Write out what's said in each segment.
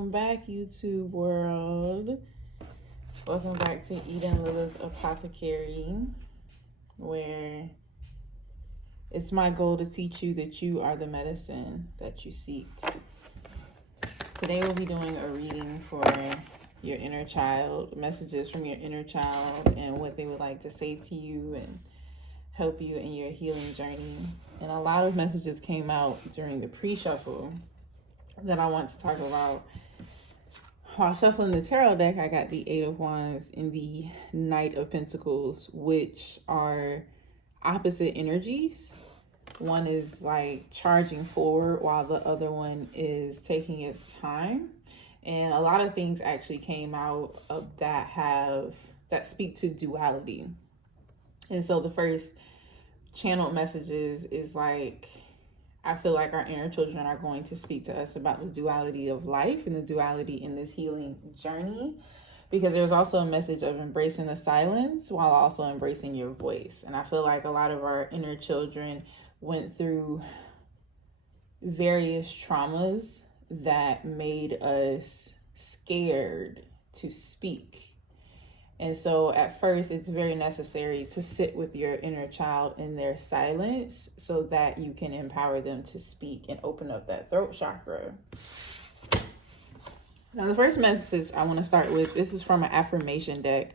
Welcome back, YouTube world. Welcome back to Eden Lilith Apothecary, where it's my goal to teach you that you are the medicine that you seek. Today we'll be doing a reading for your inner child, messages from your inner child and what they would like to say to you and help you in your healing journey. And a lot of messages came out during the pre-shuffle that I want to talk about. While shuffling the tarot deck, I got the Eight of Wands and the Knight of Pentacles, which are opposite energies. One is like charging forward while the other one is taking its time. And a lot of things actually came out of that speak to duality. And so the first channeled messages is like, I feel like our inner children are going to speak to us about the duality of life and the duality in this healing journey, because there's also a message of embracing the silence while also embracing your voice. And I feel like a lot of our inner children went through various traumas that made us scared to speak. And so at first, it's very necessary to sit with your inner child in their silence so that you can empower them to speak and open up that throat chakra. Now, the first message I want to start with, this is from an affirmation deck.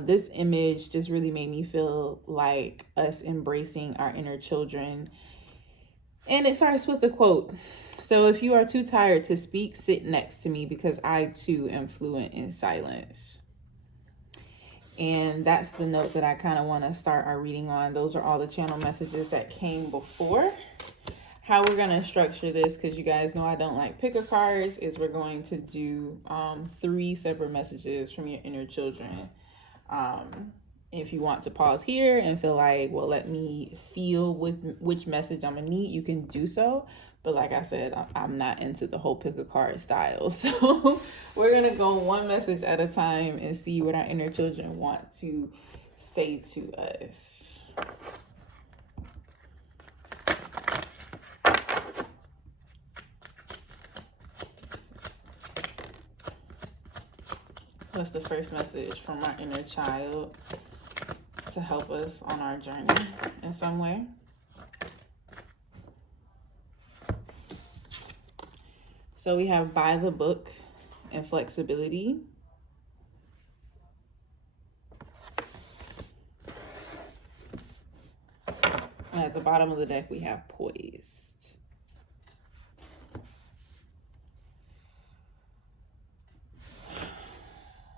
This image just really made me feel like us embracing our inner children. And it starts with a quote. So, if you are too tired to speak, sit next to me because I too am fluent in silence. And that's the note that I kind of want to start our reading on. Those are all the channel messages that came before. How we're going to structure this, because you guys know I don't like picker cards, is we're going to do 3 separate messages from your inner children. If you want to pause here and feel like, well, let me feel with which message I'm going to need, you can do so. But like I said, I'm not into the whole pick a card style. So we're going to go one message at a time and see what our inner children want to say to us. What's the first message from our inner child to help us on our journey in some way? So we have by the book and flexibility. And at the bottom of the deck, we have poised.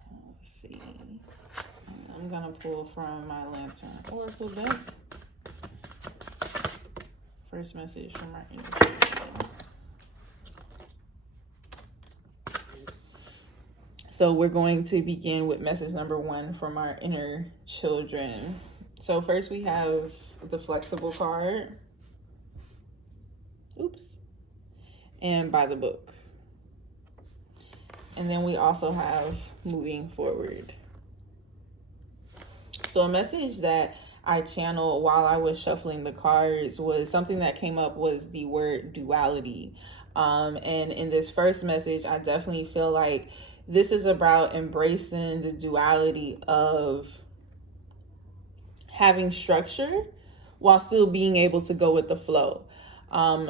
Let's see. I'm going to pull from my Lantern Oracle deck. First message from our inner child. So we're going to begin with message number 1 from our inner children. So first we have the flexible card. Oops. And by the book. And then we also have moving forward. So a message that I channeled while I was shuffling the cards was something that came up was the word duality. And in this first message, I definitely feel like this is about embracing the duality of having structure while still being able to go with the flow.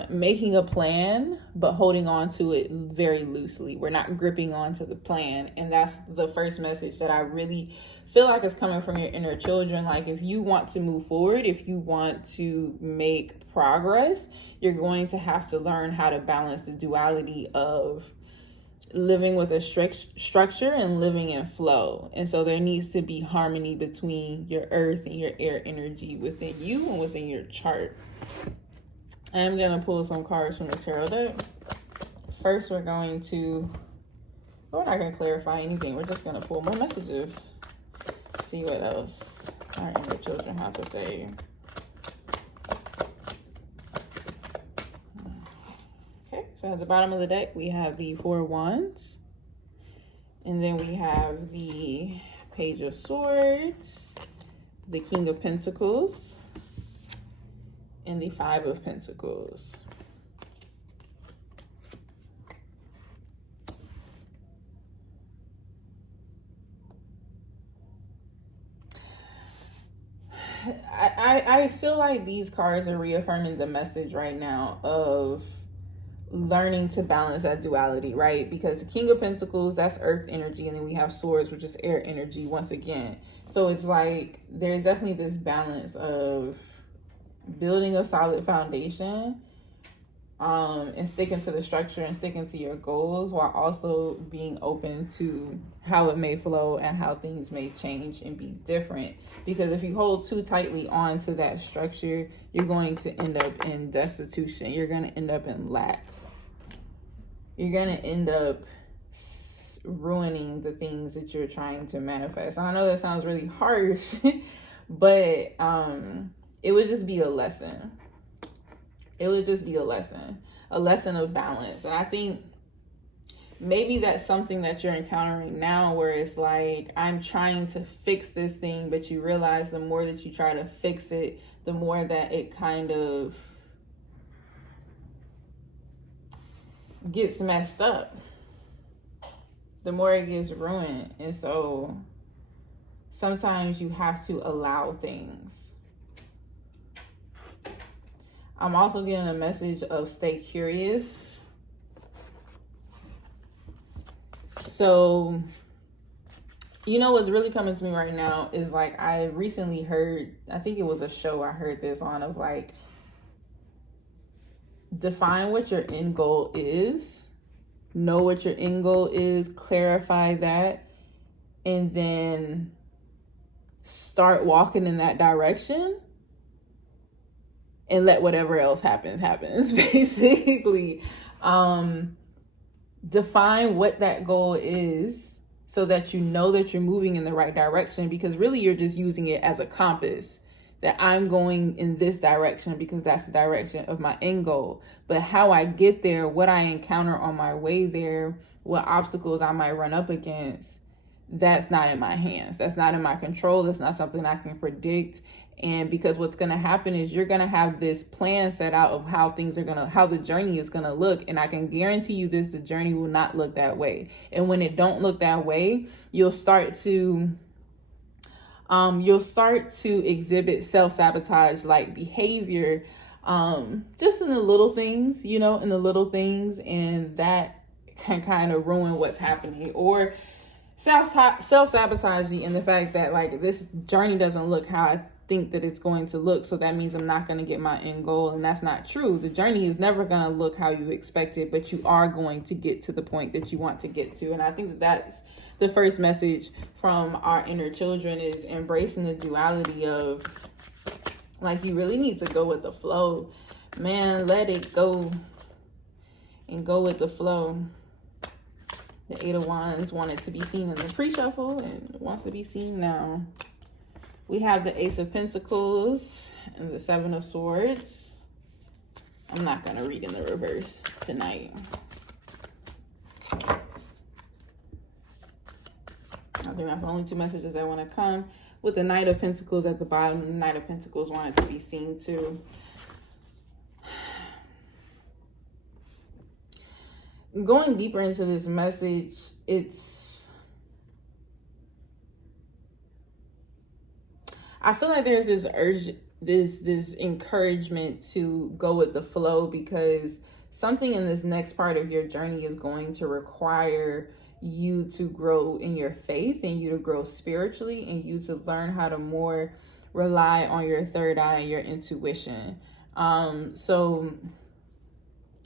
Making a plan, but holding on to it very loosely. We're not gripping onto the plan. And that's the first message that I really feel like is coming from your inner children. Like, if you want to move forward, if you want to make progress, you're going to have to learn how to balance the duality of living with a strict structure and living in flow. And so there needs to be harmony between your earth and your air energy within you and within your chart. I'm going to pull some cards from the tarot deck. First, we're going to, we're not going to clarify anything. We're just going to pull more messages. See what else our inner children have to say. So at the bottom of the deck, we have the 4 of Wands. And then we have the Page of Swords, the King of Pentacles, and the 5 of Pentacles. I feel like these cards are reaffirming the message right now of learning to balance that duality, right? Because the King of Pentacles, that's earth energy, and then we have Swords, which is air energy once again. So it's like there's definitely this balance of building a solid foundation, and sticking to the structure and sticking to your goals, while also being open to how it may flow and how things may change and be different. Because if you hold too tightly on to that structure, you're going to end up in destitution. You're going to end up in lack. You're going to end up ruining the things that you're trying to manifest. I know that sounds really harsh, but it would just be a lesson. It would just be a lesson of balance. And I think maybe that's something that you're encountering now, where it's like, I'm trying to fix this thing, but you realize the more that you try to fix it, the more that it kind of gets messed up, the more it gets ruined. And so sometimes you have to allow things. I'm also getting a message of stay curious. So, you know what's really coming to me right now is like, I recently heard, I think it was a show I heard this on, of like, define what your end goal is, know what your end goal is, clarify that, and then start walking in that direction, and let whatever else happens, basically. Define what that goal is so that you know that you're moving in the right direction, because really you're just using it as a compass, that I'm going in this direction because that's the direction of my end goal. But how I get there, what I encounter on my way there, what obstacles I might run up against, that's not in my hands. That's not in my control. That's not something I can predict. And because what's going to happen is you're going to have this plan set out of how things are going to, how the journey is going to look. And I can guarantee you this, the journey will not look that way. And when it don't look that way, you'll start to exhibit self-sabotage like behavior, just in the little things, in the little things. And that can kind of ruin what's happening, or self-sabotaging in the fact that like this journey doesn't look how I think that it's going to look, so that means I'm not going to get my end goal. And that's not true. The journey is never going to look how you expect it, but you are going to get to the point that you want to get to. And I think that that's the first message from our inner children, is embracing the duality of like, you really need to go with the flow, man. Let it go and go with the flow. The Eight of Wands wanted to be seen in the pre-shuffle and wants to be seen now. We have the Ace of Pentacles and the Seven of Swords. I'm not going to read in the reverse tonight. I think that's the only two messages that want to come. With the Knight of Pentacles at the bottom, the Knight of Pentacles wanted to be seen too. Going deeper into this message, I feel like there's this urge, this encouragement to go with the flow, because something in this next part of your journey is going to require you to grow in your faith, and you to grow spiritually, and you to learn how to more rely on your third eye and your intuition. So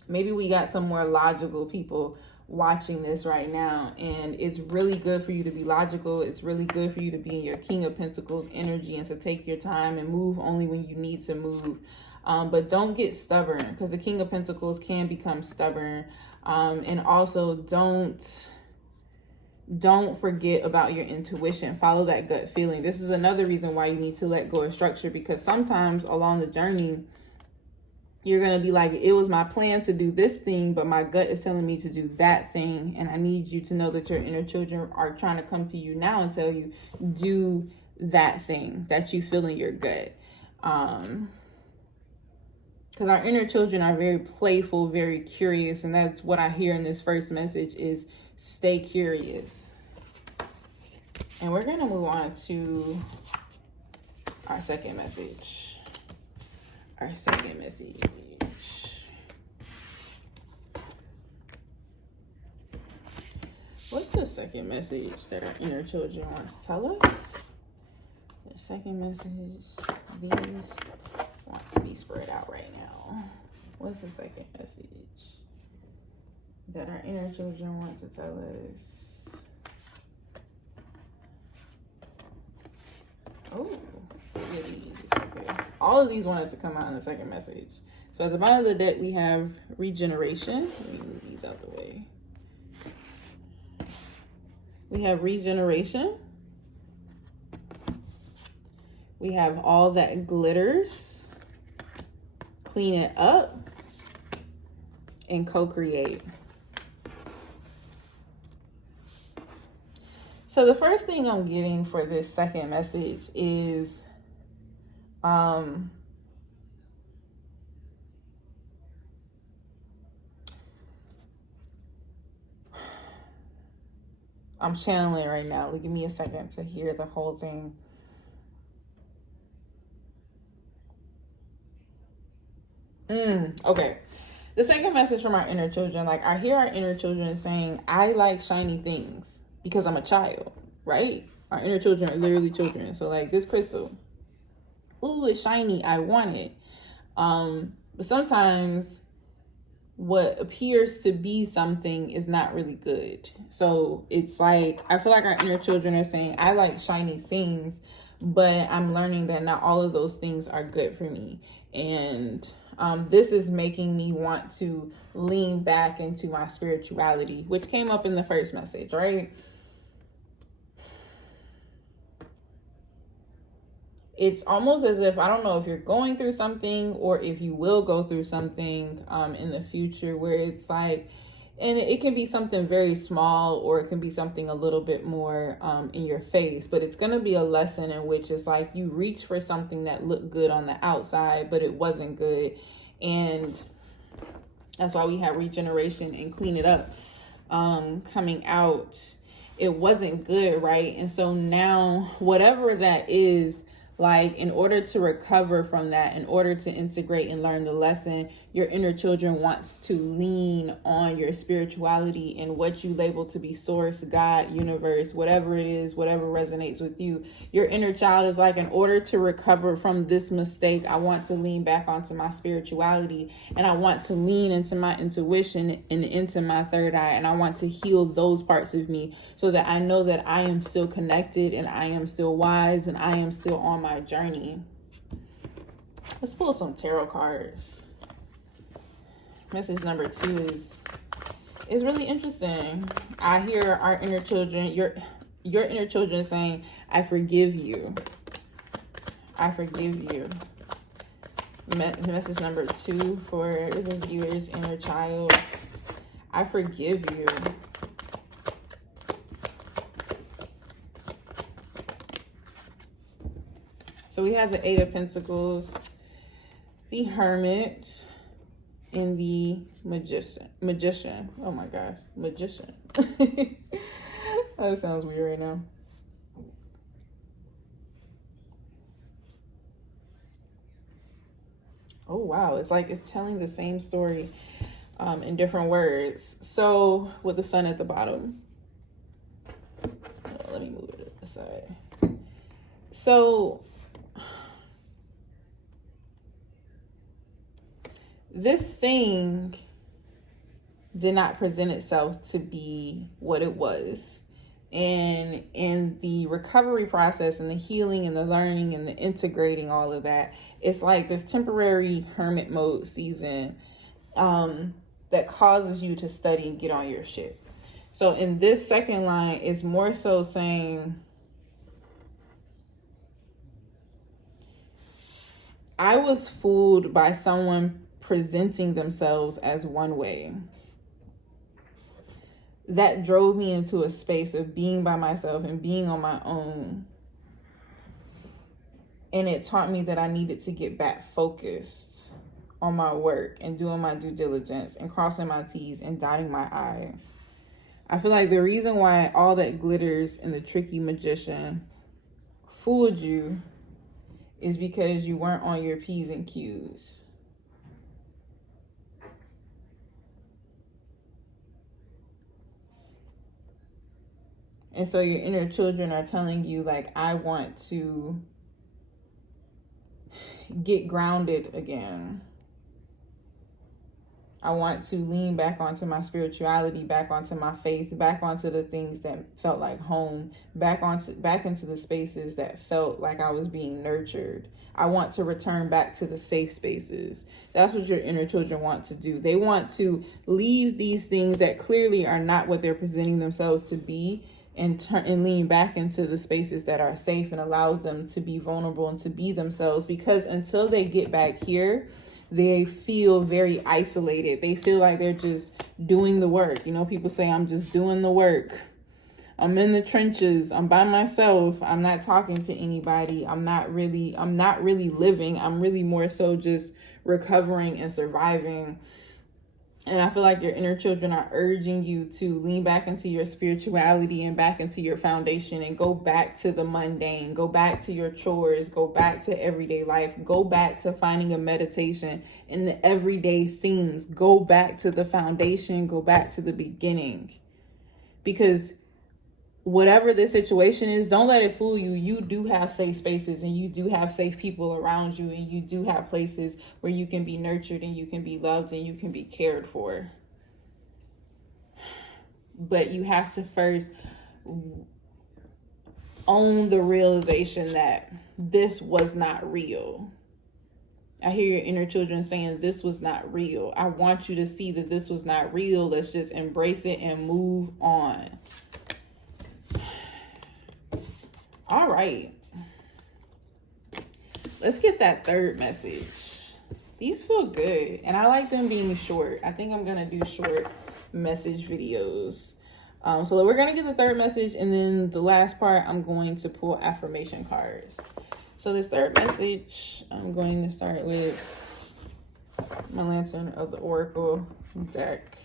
maybe we got some more logical people watching this right now, and it's really good for you to be logical. It's really good for you to be in your King of Pentacles energy and to take your time and move only when you need to move. But don't get stubborn, because the King of Pentacles can become stubborn. And also don't forget about your intuition. Follow that gut feeling. This is another reason why you need to let go of structure, because sometimes along the journey, you're going to be like, it was my plan to do this thing, but my gut is telling me to do that thing. And I need you to know that your inner children are trying to come to you now and tell you, do that thing that you feel in your gut. Because our inner children are very playful, very curious. And that's what I hear in this first message, is stay curious. And we're going to move on to our second message. Our second message. What's the second message that our inner children want to tell us? The second message, these want to be spread out right now. What's the second message that our inner children want to tell us? Oh, goodies. Okay. All of these wanted to come out in the second message. So at the bottom of the deck, we have regeneration. Let me move these out the way. We have regeneration. We have all that glitters. Clean it up. And co-create. So the first thing I'm getting for this second message is I'm channeling right now. Give me a second to hear the whole thing. Okay. The second message from our inner children, like I hear our inner children saying, I like shiny things because I'm a child, right? Our inner children are literally children. So like this crystal, ooh, it's shiny, I want it. But sometimes what appears to be something is not really good. So it's like, I feel like our inner children are saying, I like shiny things, but I'm learning that not all of those things are good for me. And this is making me want to lean back into my spirituality, which came up in the first message, right? It's almost as if, I don't know if you're going through something or if you will go through something in the future where it's like, and it can be something very small or it can be something a little bit more in your face, but it's going to be a lesson in which it's like you reach for something that looked good on the outside, but it wasn't good. And that's why we have regeneration and clean it up coming out. It wasn't good, right? And so now whatever that is, like in order to recover from that, in order to integrate and learn the lesson, your inner children wants to lean on your spirituality and what you label to be source, God, universe, whatever it is, whatever resonates with you. Your inner child is like, in order to recover from this mistake, I want to lean back onto my spirituality and I want to lean into my intuition and into my third eye. And I want to heal those parts of me so that I know that I am still connected and I am still wise and I am still on my journey. Let's pull some tarot cards. Message number 2 is really interesting. I hear our inner children, your inner children saying, I forgive you. I forgive you. Message number 2 for the viewer's inner child. I forgive you. So we have the 8 of Pentacles, the Hermit, and the Magician. Oh my gosh, Magician. That sounds weird right now. Oh wow, it's like it's telling the same story in different words. So with the Sun at the bottom. Let me move it aside. So this thing did not present itself to be what it was. And in the recovery process and the healing and the learning and the integrating all of that, it's like this temporary hermit mode season that causes you to study and get on your shit. So in this second line, it's more so saying, I was fooled by someone presenting themselves as one way. That drove me into a space of being by myself and being on my own. And it taught me that I needed to get back focused on my work and doing my due diligence and crossing my T's and dotting my I's. I feel like the reason why all that glitters and the tricky magician fooled you is because you weren't on your P's and Q's. And so your inner children are telling you, like, I want to get grounded again. I want to lean back onto my spirituality, back onto my faith, back onto the things that felt like home, back into the spaces that felt like I was being nurtured. I want to return back to the safe spaces. That's what your inner children want to do. They want to leave these things that clearly are not what they're presenting themselves to be, and lean back into the spaces that are safe and allows them to be vulnerable and to be themselves. Because until they get back here, they feel very isolated. They feel like they're just doing the work. You know, people say, I'm just doing the work. I'm in the trenches. I'm by myself. I'm not talking to anybody. I'm not really living. I'm really more so just recovering and surviving. And I feel like your inner children are urging you to lean back into your spirituality and back into your foundation and go back to the mundane, go back to your chores, go back to everyday life, go back to finding a meditation in the everyday things, go back to the foundation, go back to the beginning. Because whatever the situation is, don't let it fool you. You do have safe spaces and you do have safe people around you, and you do have places where you can be nurtured and you can be loved and you can be cared for. But you have to first own the realization that this was not real. I hear your inner children saying this was not real. I want you to see that this was not real. Let's just embrace it and move on. All right, let's get that third message. These feel good, and I like them being short. I think I'm gonna do short message videos. So we're gonna get the third message, and then the last part, I'm going to pull affirmation cards. So this third message, I'm going to start with my Lantern of the Oracle deck.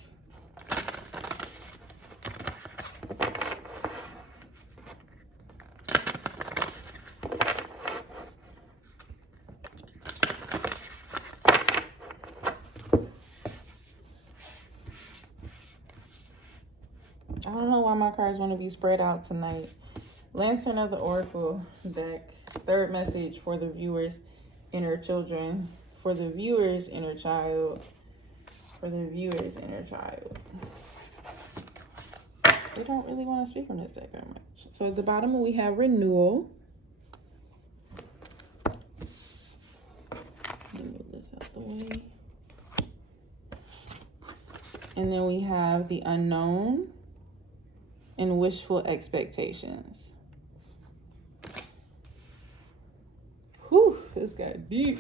I don't know why my cards want to be spread out tonight. Lantern of the Oracle deck. Third message for the viewers' inner children. For the viewers' inner child. For the viewers' inner child. They don't really want to speak from this deck very much. So at the bottom we have renewal. Let me move this out the way. And then we have the unknown and wishful expectations. Whew, this got deep.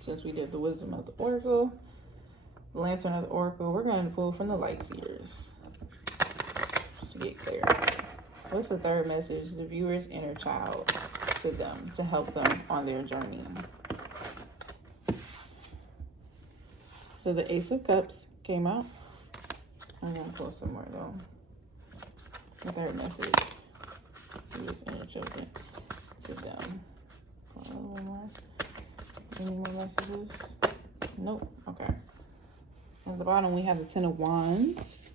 Since we did the wisdom of the oracle, the lantern of the oracle, we're going to pull from the light seers to get clear. What's the third message? The viewer's inner child to them, to help them on their journey. So the Ace of Cups came out. I'm going to pull some more though. The third message, viewers' inner children to them. A little more. Any more messages? Nope. Okay. At the bottom, we have the Ten of Wands.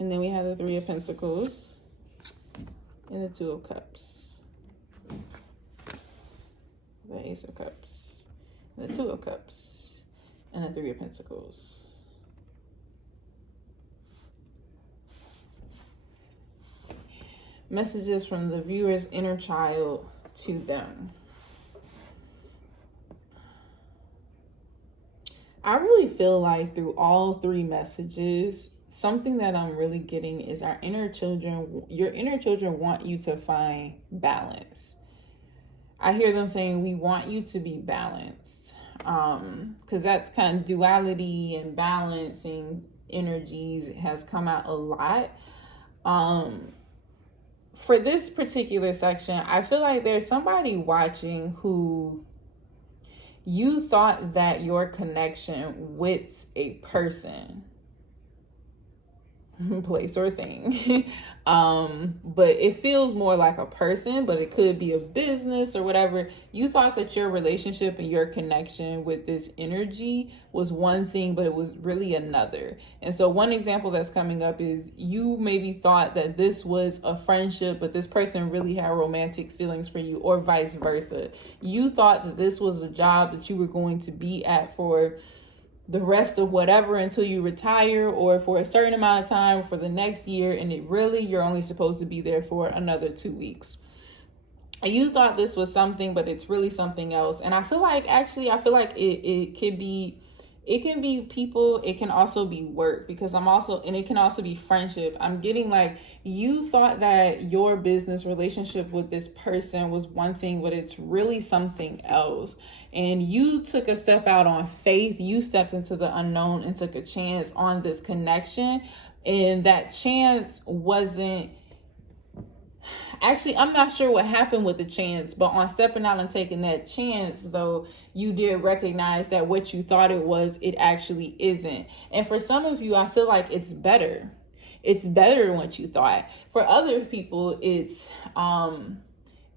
And then we have the Three of Pentacles and the Two of Cups. The Ace of Cups, the Two of Cups, and the Three of Pentacles. Messages from the viewer's inner child to them. I really feel like through all three messages, something that I'm really getting is our inner children, your inner children want you to find balance. I hear them saying, we want you to be balanced. Because that's kind of duality and balancing energies has come out a lot. For this particular section, I feel like there's somebody watching who you thought that your connection with a person place or thing. But it feels more like a person, but it could be a business or whatever. You thought that your relationship and your connection with this energy was one thing, but it was really another. And so one example that's coming up is you maybe thought that this was a friendship, but this person really had romantic feelings for you, or vice versa. You thought that this was a job that you were going to be at for the rest of whatever until you retire, or for a certain amount of time for the next year, and you're only supposed to be there for another 2 weeks. And you thought this was something, but it's really something else. And I feel like it can be people, it can also be work, because and it can also be friendship. I'm getting like, you thought that your business relationship with this person was one thing, but it's really something else. And you took a step out on faith. You stepped into the unknown and took a chance on this connection. And that chance wasn't, actually, I'm not sure what happened with the chance, but on stepping out and taking that chance, though, you did recognize that what you thought it was, it actually isn't. And for some of you, I feel like it's better. It's better than what you thought. For other people, it's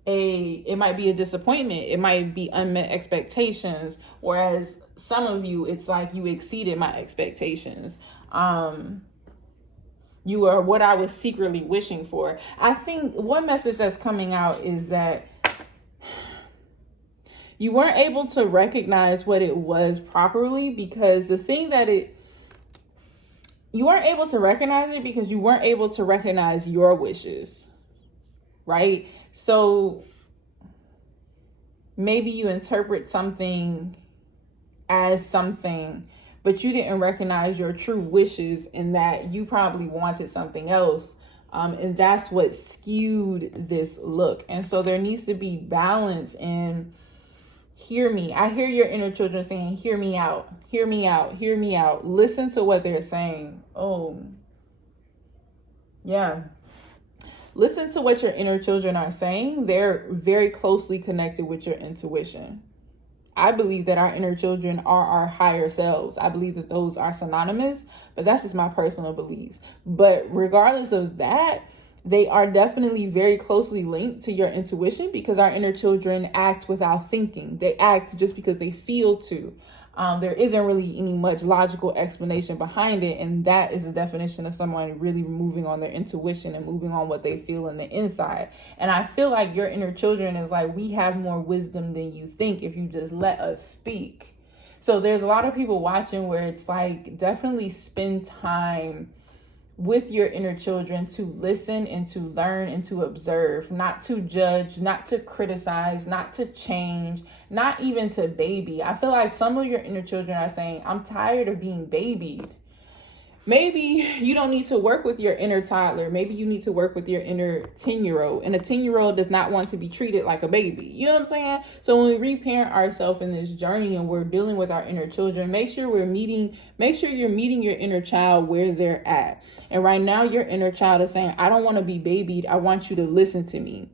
it might be a disappointment. It might be unmet expectations. Whereas some of you, it's like you exceeded my expectations. You are what I was secretly wishing for. I think one message that's coming out is that you weren't able to recognize what it was properly, because you weren't able to recognize it because you weren't able to recognize your wishes, right? So maybe you interpret something as something, but you didn't recognize your true wishes, and that you probably wanted something else. And that's what skewed this look. And so there needs to be balance. And hear me. I hear your inner children saying, hear me out, hear me out, hear me out. Listen to what they're saying. Oh, yeah. Listen to what your inner children are saying. They're very closely connected with your intuition. I believe that our inner children are our higher selves. I believe that those are synonymous, but that's just my personal beliefs. But regardless of that, they are definitely very closely linked to your intuition, because our inner children act without thinking. They act just because they feel to. There isn't really any much logical explanation behind it. And that is the definition of someone really moving on their intuition and moving on what they feel in the inside. And I feel like your inner children is like, we have more wisdom than you think if you just let us speak. So there's a lot of people watching where it's like, definitely spend time with your inner children to listen and to learn and to observe, not to judge, not to criticize, not to change, not even to baby. I feel like some of your inner children are saying, I'm tired of being babied. Maybe you don't need to work with your inner toddler. Maybe you need to work with your inner 10-year-old. And a 10-year-old does not want to be treated like a baby. You know what I'm saying? So when we reparent ourselves in this journey and we're dealing with our inner children, make sure you're meeting your inner child where they're at. And right now, your inner child is saying, I don't want to be babied. I want you to listen to me.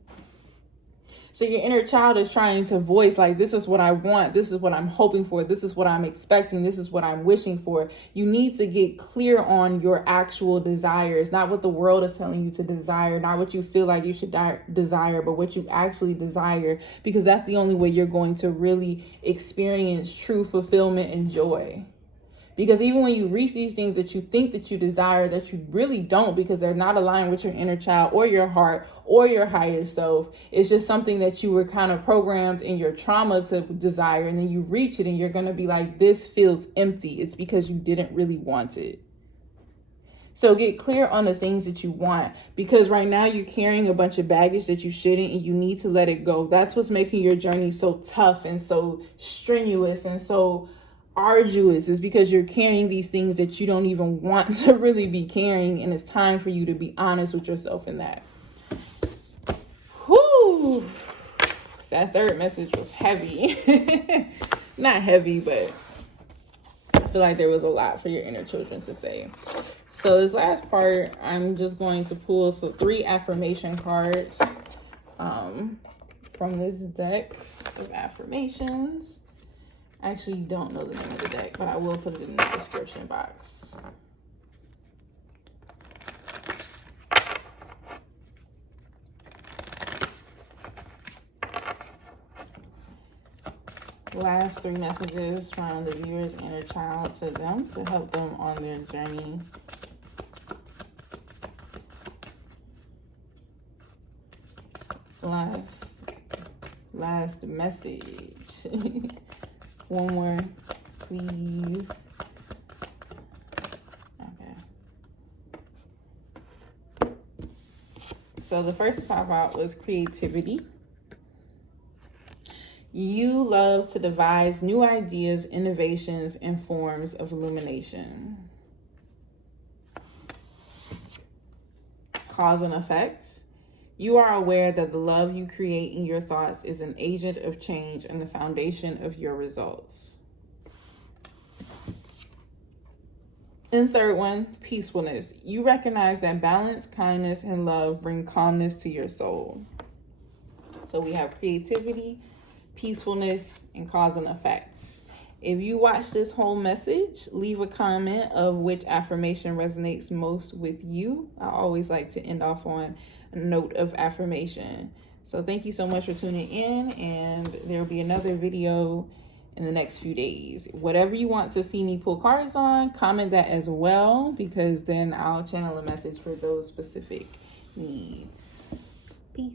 So your inner child is trying to voice like, this is what I want. This is what I'm hoping for. This is what I'm expecting. This is what I'm wishing for. You need to get clear on your actual desires, not what the world is telling you to desire, not what you feel like you should desire, but what you actually desire, because that's the only way you're going to really experience true fulfillment and joy. Because even when you reach these things that you think that you desire, that you really don't, because they're not aligned with your inner child or your heart or your higher self. It's just something that you were kind of programmed in your trauma to desire. And then you reach it and you're going to be like, this feels empty. It's because you didn't really want it. So get clear on the things that you want, because right now you're carrying a bunch of baggage that you shouldn't, and you need to let it go. That's what's making your journey so tough and so strenuous and so arduous, is because you're carrying these things that you don't even want to really be carrying, and it's time for you to be honest with yourself in that. Whoo! That third message was heavy. Not heavy, but I feel like there was a lot for your inner children to say. So this last part, I'm just going to pull 3 affirmation cards from this deck of affirmations. I actually don't know the name of the deck, but I will put it in the description box. last 3 messages from the viewer's inner child to them to help them on their journey. Last message. One more, please. Okay. So the first pop out was creativity. You love to devise new ideas, innovations, and forms of illumination. Cause and effect. You are aware that the love you create in your thoughts is an agent of change and the foundation of your results. And third one, peacefulness. You recognize that balance, kindness, and love bring calmness to your soul. So we have creativity, peacefulness, and cause and effects. If you watch this whole message, leave a comment of which affirmation resonates most with you. I always like to end off on a note of affirmation. So thank you so much for tuning in, and there will be another video in the next few days. Whatever you want to see me pull cards on, comment that as well, because then I'll channel a message for those specific needs. Peace.